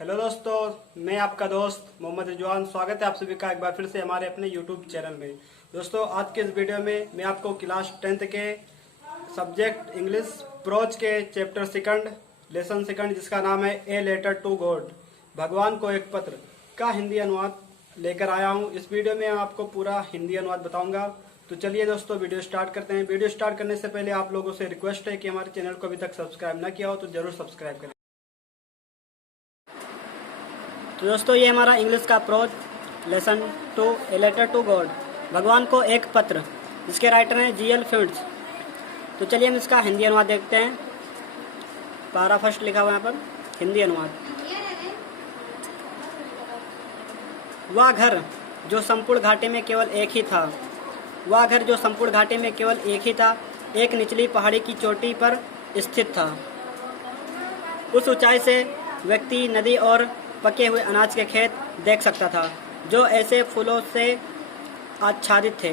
Hello दोस्तों, मैं आपका दोस्त मोहम्मद रिजवान। स्वागत है आप सभी का एक बार फिर से हमारे अपने यूट्यूब चैनल में। दोस्तों, आज के इस वीडियो में मैं आपको क्लास 10th के सब्जेक्ट इंग्लिश प्रोच के चैप्टर सेकंड लेसन सेकंड, जिसका नाम है ए लेटर टू गॉड, भगवान को एक पत्र, का हिंदी अनुवाद लेकर आया हूँ। इस वीडियो में आपको पूरा हिंदी अनुवाद बताऊंगा। तो चलिए दोस्तों, वीडियो स्टार्ट करते हैं। वीडियो स्टार्ट करने से पहले आप लोगों से रिक्वेस्ट है कि हमारे चैनल को अभी तक सब्सक्राइब ना किया हो तो जरूर सब्सक्राइब करें। तो दोस्तों, ये हमारा इंग्लिश का prose lesson two a letter to God, भगवान को एक पत्र, जिसके राइटर हैं जी.एल. फिट्ज। तो चलिए हम इसका हिंदी अनुवाद देखते हैं। पारा फर्स्ट लिखा हुआ है यहाँ पर हिंदी अनुवाद। वह घर जो संपूर्ण घाटी में केवल एक ही था, वह घर जो संपूर्ण घाटी में केवल एक ही था, एक निचली पहाड़ी की चोटी पर स्थित था। उस ऊंचाई से व्यक्ति नदी और पके हुए अनाज के खेत देख सकता था, जो ऐसे फूलों से आच्छादित थे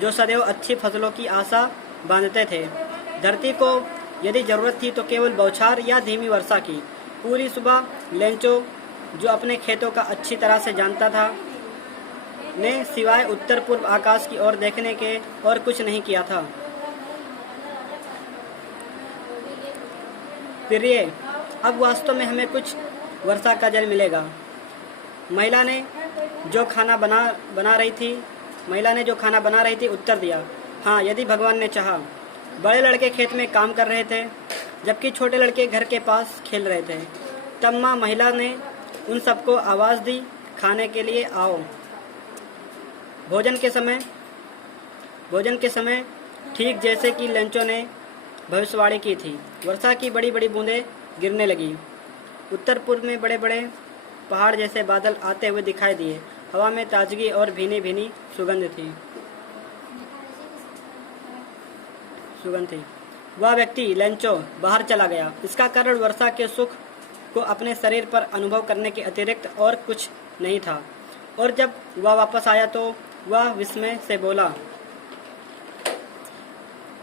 जो सदैव अच्छी फसलों की आशा बांधते थे। धरती को यदि जरूरत थी तो केवल बौछार या धीमी वर्षा की। पूरी सुबह लेंचो, जो अपने खेतों का अच्छी तरह से जानता था, ने सिवाय उत्तर पूर्व आकाश की ओर देखने के और कुछ नहीं किया था। प्रिय, अब वास्तव में हमें कुछ वर्षा का जल मिलेगा। महिला ने जो खाना बना रही थी उत्तर दिया, हाँ, यदि भगवान ने चाहा। बड़े लड़के खेत में काम कर रहे थे, जबकि छोटे लड़के घर के पास खेल रहे थे। तब माँ महिला ने उन सबको आवाज़ दी, खाने के लिए आओ। भोजन के समय ठीक जैसे कि लेंचो ने भविष्यवाणी की थी, वर्षा की बड़ी बड़ी बूंदें गिरने लगी। उत्तर पूर्व में बड़े बड़े पहाड़ जैसे बादल आते हुए दिखाई दिए। हवा में ताजगी और भीनी भीनी सुगंध थी। वह व्यक्ति लेंचो बाहर चला गया। इसका कारण वर्षा के सुख को अपने शरीर पर अनुभव करने के अतिरिक्त और कुछ नहीं था। और जब वह वापस आया तो वह विस्मय से बोला,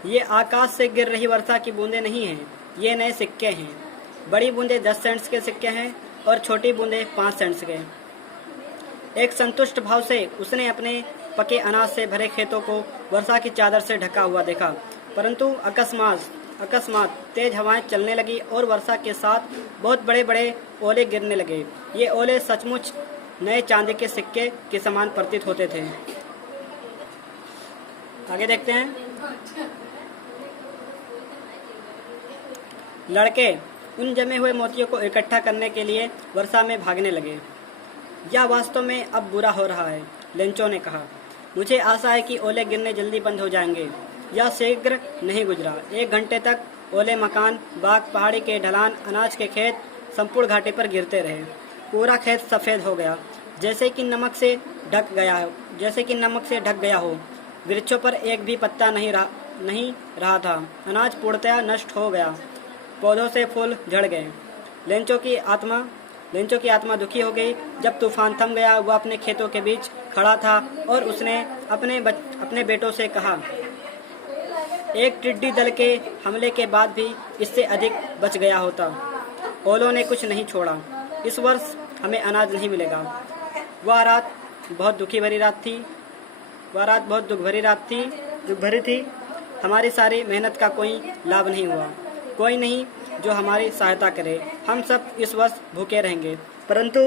ये आकाश से गिर रही वर्षा की बूंदें नहीं हैं, ये नए सिक्के हैं। बड़ी बूंदें 10 सेंट्स के सिक्के हैं और छोटी बूंदें 5 सेंट्स के। एक संतुष्ट भाव से उसने अपने पके अनाज से भरे खेतों को वर्षा की चादर से ढका हुआ देखा। परंतु अकस्मात तेज हवाएं चलने लगी और वर्षा के साथ बहुत बड़े बड़े ओले गिरने लगे। ये ओले सचमुच नए चांदी के सिक्के के समान प्रतीत होते थे। आगे देखते हैं। लड़के उन जमे हुए मोतियों को इकट्ठा करने के लिए वर्षा में भागने लगे। यह वास्तव में अब बुरा हो रहा है, लेंचो ने कहा। मुझे आशा है कि ओले गिरने जल्दी बंद हो जाएंगे। यह शीघ्र नहीं गुजरा। 1 घंटे तक ओले मकान, बाग, पहाड़ी के ढलान, अनाज के खेत, संपूर्ण घाटी पर गिरते रहे। पूरा खेत सफ़ेद हो गया, जैसे कि नमक से ढक गया हो। वृक्षों पर एक भी पत्ता नहीं रहा था। अनाज पूर्णतया नष्ट हो गया। पौधों से फूल झड़ गए। लेंचो की आत्मा दुखी हो गई। जब तूफान थम गया, वह अपने खेतों के बीच खड़ा था और उसने अपने बेटों से कहा, एक टिड्डी दल के हमले के बाद भी इससे अधिक बच गया होता। ओलों ने कुछ नहीं छोड़ा। इस वर्ष हमें अनाज नहीं मिलेगा। वह रात बहुत दुख भरी थी। हमारी सारी मेहनत का कोई लाभ नहीं हुआ। कोई नहीं जो हमारी सहायता करे। हम सब इस वर्ष भूखे रहेंगे। परंतु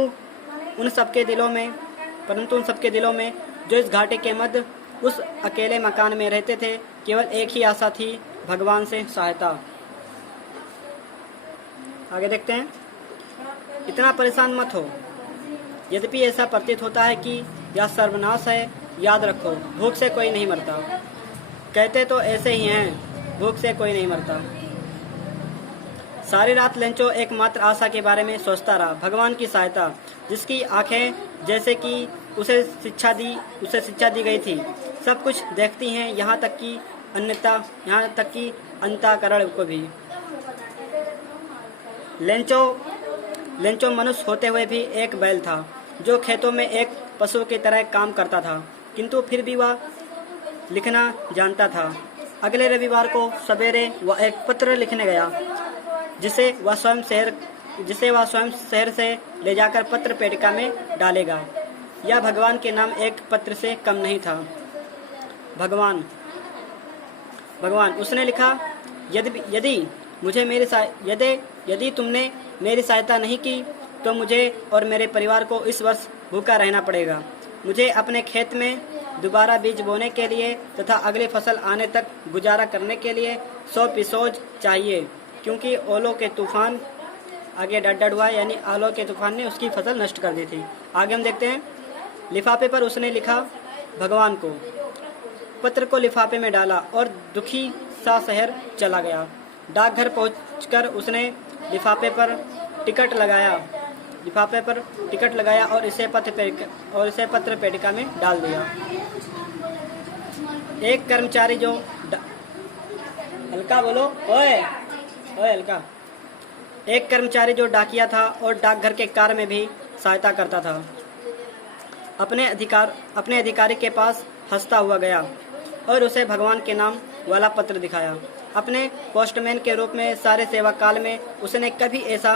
उन सबके दिलों में जो इस घाटी के मध्य उस अकेले मकान में रहते थे, केवल एक ही आशा थी, भगवान से सहायता। आगे देखते हैं। इतना परेशान मत हो। यद्यपि ऐसा प्रतीत होता है कि यह सर्वनाश है, याद रखो, भूख से कोई नहीं मरता। कहते तो ऐसे ही हैं, भूख से कोई नहीं मरता। सारी रात लेंचो एकमात्र आशा के बारे में सोचता रहा, भगवान की सहायता, जिसकी आंखें जैसे कि उसे शिक्षा दी गई थी, सब कुछ देखती हैं, यहाँ तक कि अंतःकरण को भी। लेंचो मनुष्य होते हुए भी एक बैल था, जो खेतों में एक पशु की तरह काम करता था, किंतु फिर भी वह लिखना जानता था। अगले रविवार को सवेरे वह एक पत्र लिखने गया, जिसे वह स्वयं शहर जिसे वह स्वयं शहर से ले जाकर पत्र पेटिका में डालेगा। यह भगवान के नाम एक पत्र से कम नहीं था। भगवान उसने लिखा, यदि तुमने मेरी सहायता नहीं की तो मुझे और मेरे परिवार को इस वर्ष भूखा रहना पड़ेगा। मुझे अपने खेत में दोबारा बीज बोने के लिए तथा अगली फसल आने तक गुजारा करने के लिए 100 पिसोज चाहिए, क्योंकि ओलों के तूफान आगे डड हुआ, यानी ओलों के तूफान ने उसकी फसल नष्ट कर दी थी। आगे हम देखते हैं। लिफाफे पर उसने लिखा भगवान को। पत्र को लिफाफे में डाला और दुखी सा शहर चला गया। डाकघर पहुंचकर उसने लिफाफे पर टिकट लगाया और इसे पत्र पेटिका में डाल दिया। एक कर्मचारी जो हल्का बोलो, ओए हल्का। एक कर्मचारी जो डाकिया था और डाकघर के कार्य में भी सहायता करता था, अपने अधिकारी के पास हंसता हुआ गया और उसे भगवान के नाम वाला पत्र दिखाया। अपने पोस्टमैन के रूप में सारे सेवा काल में उसने कभी ऐसा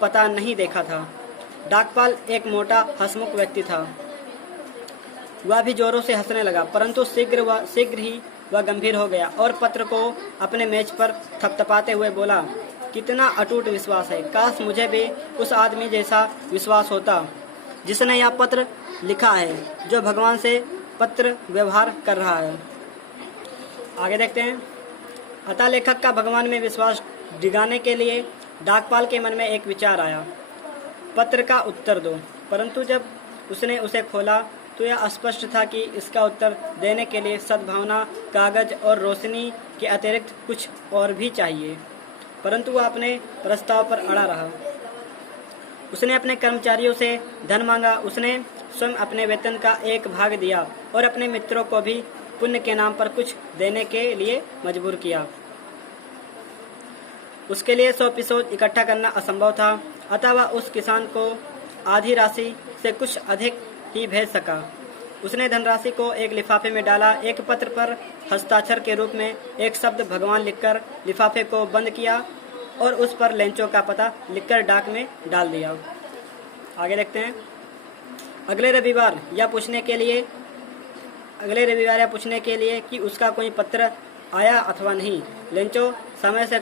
पता नहीं देखा था। डाकपाल एक मोटा हंसमुख व्यक्ति था। वह भी जोरों से हंसने लगा, परंतु शीघ्र ही वह गंभीर हो गया और पत्र को अपने मेज पर थपथपाते हुए बोला, कितना अटूट विश्वास है। काश मुझे भी उस आदमी जैसा विश्वास होता जिसने यह पत्र लिखा है, जो भगवान से पत्र व्यवहार कर रहा है। आगे देखते हैं। अतः लेखक का भगवान में विश्वास डिगाने के लिए डाकपाल के मन में एक विचार आया, पत्र का उत्तर दो। परंतु जब उसने उसे खोला तो यह स्पष्ट था कि इसका उत्तर देने के लिए सद्भावना, कागज और रोशनी के अतिरिक्त कुछ और भी चाहिए। परंतु वह अपने प्रस्ताव पर अड़ा रहा। उसने अपने कर्मचारियों से धन मांगा। उसने स्वयं अपने वेतन का एक भाग दिया और अपने मित्रों को भी पुण्य के नाम पर कुछ देने के लिए मजबूर किया। उसके लिए 100 पिसोज इकट्ठा करना असंभव था, अतः वह उस किसान को आधी राशि से कुछ अधिक ही भेज सका। उसने धनराशि को एक लिफाफे में डाला। एक पत्र पर हस्ताक्षर के रूप में एक शब्द भगवान लिखकर लिफाफे को बंद किया और उस पर लेंचो का पता लिखकर डाक में डाल दिया। आगे देखते हैं। अगले रविवार यह पूछने के लिए कि उसका कोई पत्र आया अथवा नहीं, लेंचो समय से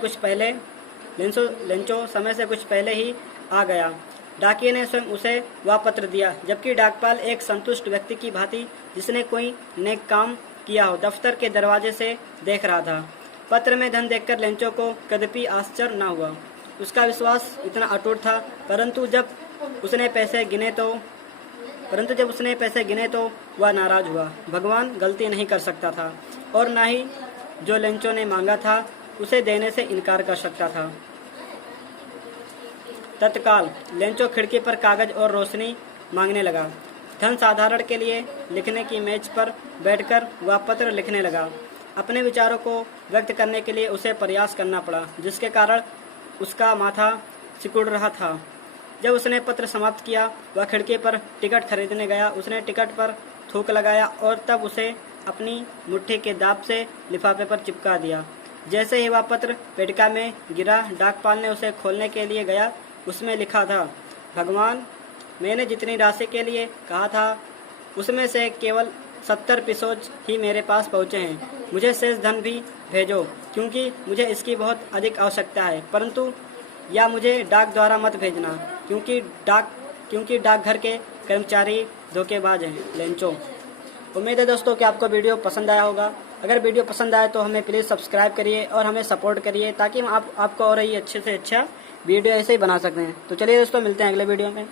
कुछ पहले ही आ गया। डाकिये ने स्वयं उसे वह पत्र दिया, जबकि डाकपाल एक संतुष्ट व्यक्ति की भांति जिसने कोई नेक काम किया हो दफ्तर के दरवाजे से देख रहा था। पत्र में धन देखकर लेंचो को कदापि आश्चर्य न हुआ। उसका विश्वास इतना अटूट था, परंतु जब उसने पैसे गिने तो वह नाराज हुआ। भगवान गलती नहीं कर सकता था और न ही जो लेंचो ने मांगा था उसे देने से इनकार कर सकता था। तत्काल लेंचो खिड़की पर कागज और रोशनी मांगने लगा। धन साधारण के लिए लिखने की मेज पर बैठकर वह पत्र लिखने लगा। अपने विचारों को व्यक्त करने के लिए उसे प्रयास करना पड़ा, जिसके कारण उसका माथा सिकुड़ रहा था। जब उसने पत्र समाप्त किया, वह खिड़की पर टिकट खरीदने गया। उसने टिकट पर थूक लगाया और तब उसे अपनी मुट्ठी के दाब से लिफाफे पर चिपका दिया। जैसे ही वह पत्र पेटिका में गिरा, डाकपाल ने उसे खोलने के लिए गया। उसमें लिखा था, भगवान, मैंने जितनी राशि के लिए कहा था उसमें से केवल 70 पिसोज ही मेरे पास पहुँचे हैं। मुझे शेष धन भी भेजो, क्योंकि मुझे इसकी बहुत अधिक आवश्यकता है, परंतु या मुझे डाक द्वारा मत भेजना, क्योंकि डाकघर के कर्मचारी धोखेबाज हैं। लेंचो। उम्मीद है दोस्तों कि आपको वीडियो पसंद आया होगा। अगर वीडियो पसंद आए तो हमें प्लीज़ सब्सक्राइब करिए और हमें सपोर्ट करिए, ताकि हम आपको और ही अच्छे से अच्छा वीडियो ऐसे ही बना सकते हैं। तो चलिए दोस्तों, मिलते हैं अगले वीडियो में।